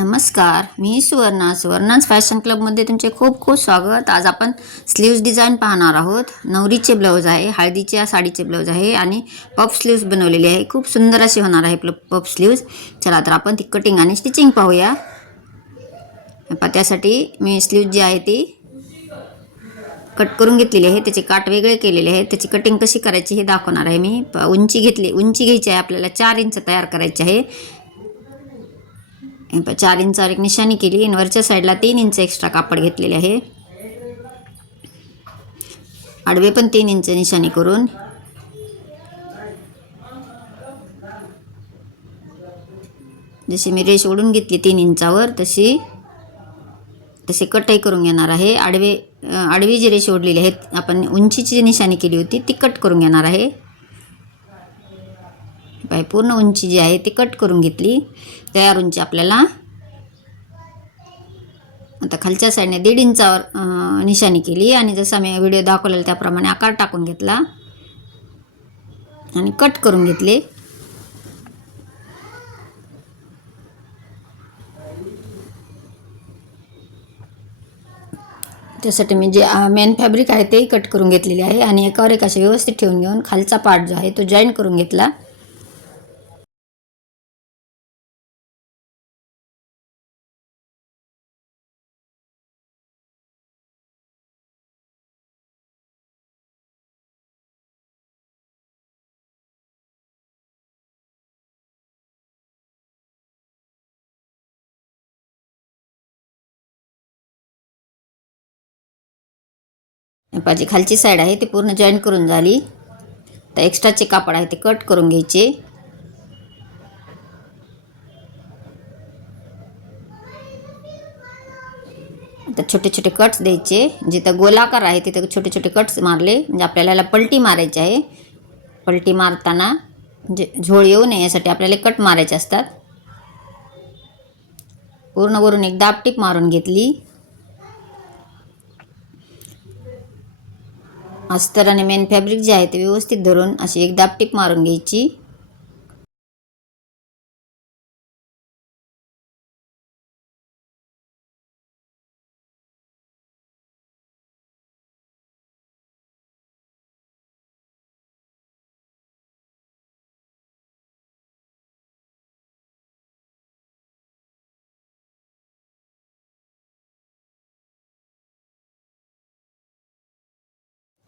नमस्कार मी सुवर्णा. सुवर्णाच फॅशन क्लबमध्ये तुमचे खूप खूप स्वागत. आज आपण स्लीव्ज डिझाईन पाहणार आहोत. नवरीचे ब्लाऊज आहे हळदीच्या साडीचे ब्लाऊज आहे आणि पफ स्लीव्ज बनवलेली आहे. खूप सुंदर अशी होणार आहे पफ स्लीव्ज चला तर आपण ती कटिंग आणि स्टिचिंग पाहूया. त्यासाठी मी स्लीव्ज जी आहे ती कट करून घेतलेली आहे. त्याचे काट वेगळे केलेले आहे त्याची कटिंग कशी करायची हे दाखवणार आहे मी. प- उंची घेतली उंची घ्यायची आहे. आपल्याला चार इंच तयार करायची आहे. चार इंचावर एक निशाणी केली. आणि वरच्या साईडला तीन इंच एक्स्ट्रा कापड घेतलेले आहे. आडवे पण तीन इंच निशाणी करून. जशी मी रेष ओढून घेतली तीन इंचावर तशी तसे कटही करून घेणार आहे. आडवे आडवी जी रेष ओढलेली आहेत आपण उंचीची जी निशाणी केली होती ती कट करून घेणार आहे. पूर्ण उंची जी आहे ती कट करून घेतली. तयार उंची आपल्याला. आता खालच्या साईडने दीड इंचावर निशाणी केली आणि जसा मी व्हिडिओ दाखवलेला त्याप्रमाणे आकार टाकून घेतला. आणि कट करून घेतले. त्यासाठी मी जे मेन फॅब्रिक आहे तेही कट करून घेतलेले आहे. आणि एकावर एक असे व्यवस्थित ठेवून घेऊन खालचा पार्ट जो आहे तो जॉईन करून घेतला. पाहिजे खालची साईड आहे ती पूर्ण जॉईन करून झाली. तर एक्स्ट्राचे कापड आहे ते कट करून घ्यायचे. तर छोटे छोटे कट्स द्यायचे. जिथं गोलाकार आहे तिथं छोटे छोटे कट्स मारले. म्हणजे आपल्याला याला पलटी मारायची आहे. पलटी मारताना म्हणजे झोळ येऊ नये यासाठी आपल्याला कट मारायचे असतात. पूर्ण वरून एक दाबटीप मारून घेतली. अस्तर आणि मेन फॅब्रिक जे आहे ते व्यवस्थित धरून अशी एक दाबटीप मारून घ्यायची.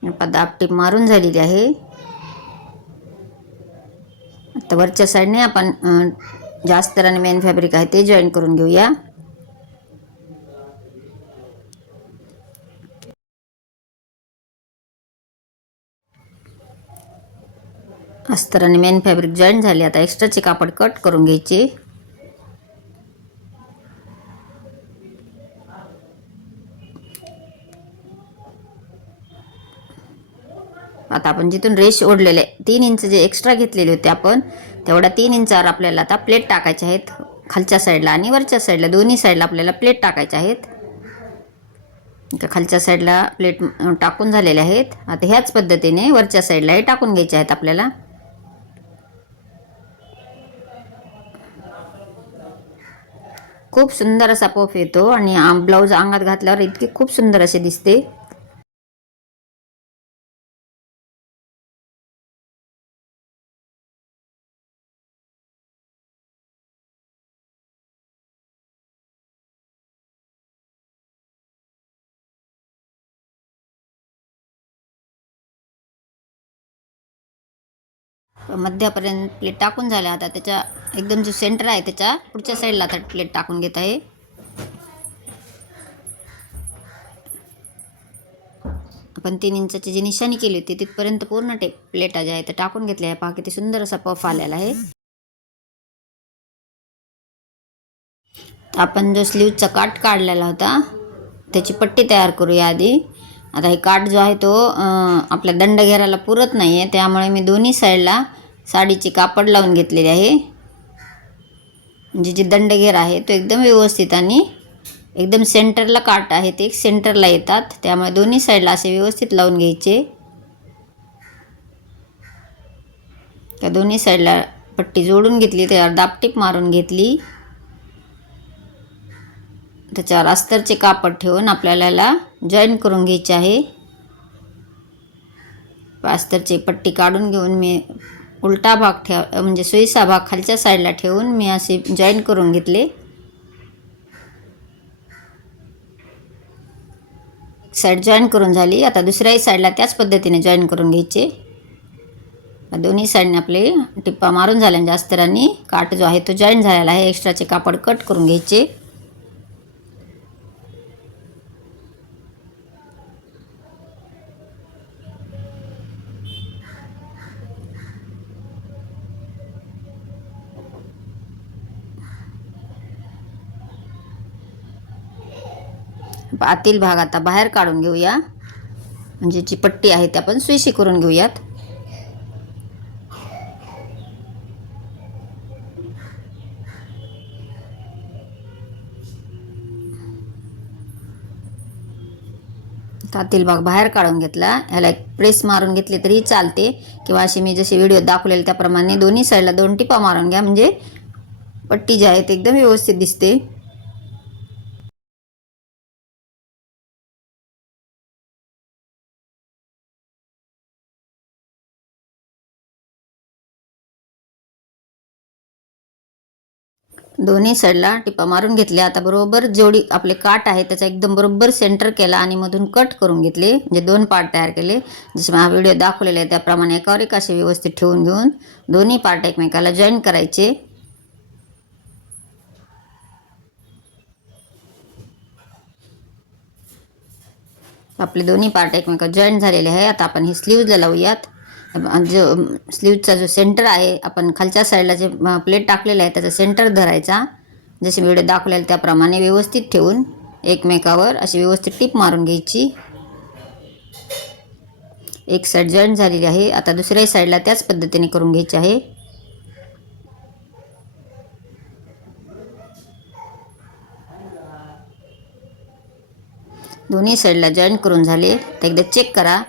आता दाबटीप मारून झालेली आहे. आता वरच्या साईडने आपण जास्त आणि मेन फॅब्रिक आहे ते जॉईन करून घेऊया. अस्तर आणि मेन फॅब्रिक जॉईन झाले. आता एक्स्ट्राचे कापड कट करून घ्यायचे. आता आपण जिथून रेश ओढलेले तीन इंच जे एक्स्ट्रा घेतलेले होते आपण तेवढ्या तीन इंचावर आपल्याला आता प्लेट टाकायचे आहेत. खालच्या साईडला आणि वरच्या साईडला दोन्ही साईडला आपल्याला प्लेट टाकायच्या आहेत. इथं खालच्या साईडला प्लेट टाकून झालेले आहेत. आता ह्याच पद्धतीने वरच्या साईडलाही टाकून घ्यायचे आहेत आपल्याला. खूप सुंदर असा पफ येतो आणि ब्लाऊज अंगात घातल्यावर इतकी खूप सुंदर असे दिसते. मध्यापर्यंत प्लेट टाकून झाल्या. आता त्याच्या एकदम जो सेंटर आहे त्याच्या पुढच्या साईडला आता प्लेट टाकून घेत आहे. आपण तीन इंचाची जी निशाणी केली होती तिथपर्यंत पूर्ण टे प्लेटा ज्या आहेत त्या टाकून घेतल्या आहे. पहा किती सुंदर असा पफ आलेला आहे. आपण जो स्लीवचा काट काढलेला होता त्याची पट्टी तयार करूया आधी. आता हे काठ जो आहे तो आपल्या दंड घेराला पुरत नाही आहे त्यामुळे मी दोन्ही साईडला साडीचे कापड लावून घेतलेली आहे. म्हणजे जे दंडघेर आहे तो एकदम व्यवस्थित आणि एकदम सेंटरला काट आहे ते सेंटरला येतात. त्यामुळे दोन्ही साईडला असे व्यवस्थित लावून घ्यायचे. त्या दोन्ही साईडला पट्टी जोडून घेतली त्यावर दापटीप मारून घेतली. त्याच्यावर अस्तरचे कापड ठेवून आपल्याला याला जॉईन करून घ्यायचे आहे. अस्तरची पट्टी काढून घेऊन मी उलटा भाग ठेव म्हणजे सुईचा भाग खालच्या साईडला ठेवून मी असे जॉईन करून घेतले. एक साईड जॉईन करून झाली. आता दुसऱ्याही साईडला त्याच पद्धतीने जॉईन करून घ्यायचे. दोन्ही साईडने आपले टिप्पा मारून झाल्या म्हणजे अस्तरांनी काट जो आहे तो जॉईन झालेला आहे. एक्स्ट्राचे कापड कट करून घ्यायचे. आतील भाग आता बाहेर काढून घेऊया. म्हणजे जी पट्टी आहे ती आपण सुईशी करून घेऊयात. आतील भाग बाहेर काढून घेतला. ह्याला एक प्रेस मारून घेतली तरी चालते. किंवा अशी मी जसे व्हिडिओ दाखवलेली त्याप्रमाणे दोन्ही साईडला दोन टिपा मारून घ्या. म्हणजे पट्टी जी आहे ती एकदम व्यवस्थित दिसते. दोन्ही साईडला टिपा मारून घेतल्या आता बरोबर जेवढी आपले काट आहे त्याचा एकदम बरोबर सेंटर केला आणि मधून कट करून घेतले. म्हणजे दोन पार्ट तयार केले. जसे हा व्हिडिओ दाखवलेला आहे त्याप्रमाणे एकावर एक असे व्यवस्थित ठेवून घेऊन दोन्ही पार्ट एकमेकाला जॉईन करायचे. आपले दोन्ही पार्ट एकमेका जॉईन झालेले आहे. आता आपण हे स्लीवला लावूयात. जो स्लीवचा जो सेंटर आहे आपण खालच्या साईडला जे प्लेट टाकलेला आहे त्याचा सेंटर धरायचा. जसे व्हिडिओ दाखवलेला त्याप्रमाणे व्यवस्थित ठेवून एकमेकावर अशी व्यवस्थित टीप मारून घ्यायची. एक साईड जॉईन झालेली आहे. आता दुसऱ्या साईडला त्याच पद्धतीने करून घ्यायची आहे. दोन्ही साईडला जॉईन करून झाले. तर एकदा चेक करा.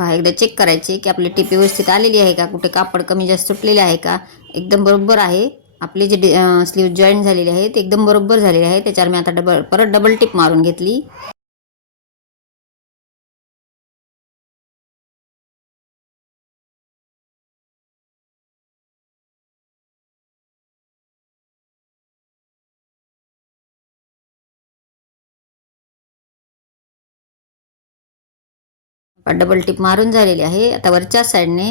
पहा एकदा चेक करायचे की आपली टीप व्यवस्थित आलेली आहे का कुठे कापड कमी जास्त सुटलेले आहे का? एकदम बरोबर आहे. आपले जे स्लीव जॉईंट झालेले आहे ते एकदम बरोबर झालेले आहे. त्याच्यावर मी आता डबल परत डबल टिप मारून घेतली. डबल टिप मारून झालेली आहे. आता वरच्या साईडने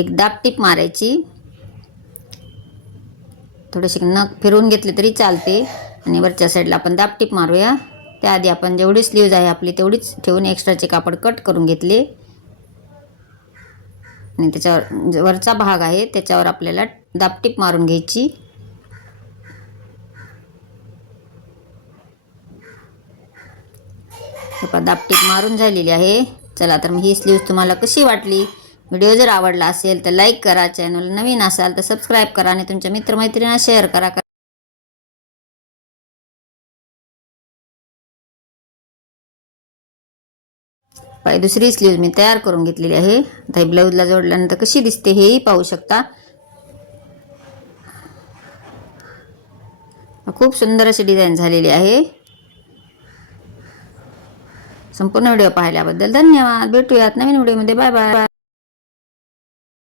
एक दाब टिप मारायची. थोडेसे नग फिरवून घेतले तरी चालते. आणि वरच्या साईडला आपण दाब टिप मारूया. त्याआधी आपण जेवढी स्लीव्ज आहे आपली तेवढीच ठेवून एक्स्ट्राचे कापड कट करून घेतले. आणि त्याच्यावर म्हणजे वरचा भाग आहे त्याच्यावर आपल्याला दाबटीप मारून घ्यायची. दाबटीप मारून झालेली आहे. चला तर ही स्लीव्ज तुम्हाला कशी वाटली? व्हिडिओ जर आवडला असेल तर लाईक करा. चॅनल नवीन असाल तर सबस्क्राईब करा आणि तुमच्या मित्रमैत्रिणींना शेअर करा. पाय दुसरी स्लीव्ज मी तयार करून घेतलेली आहे. आता ब्लाऊजला जोडल्यानंतर कशी दिसते हेही पाहू शकता. खूप सुंदर अशी डिझाईन झालेली आहे. संपूर्ण व्हिडिओ पाहिल्याबद्दल धन्यवाद. भेटूयात नवीन व्हिडिओमध्ये. Bye bye.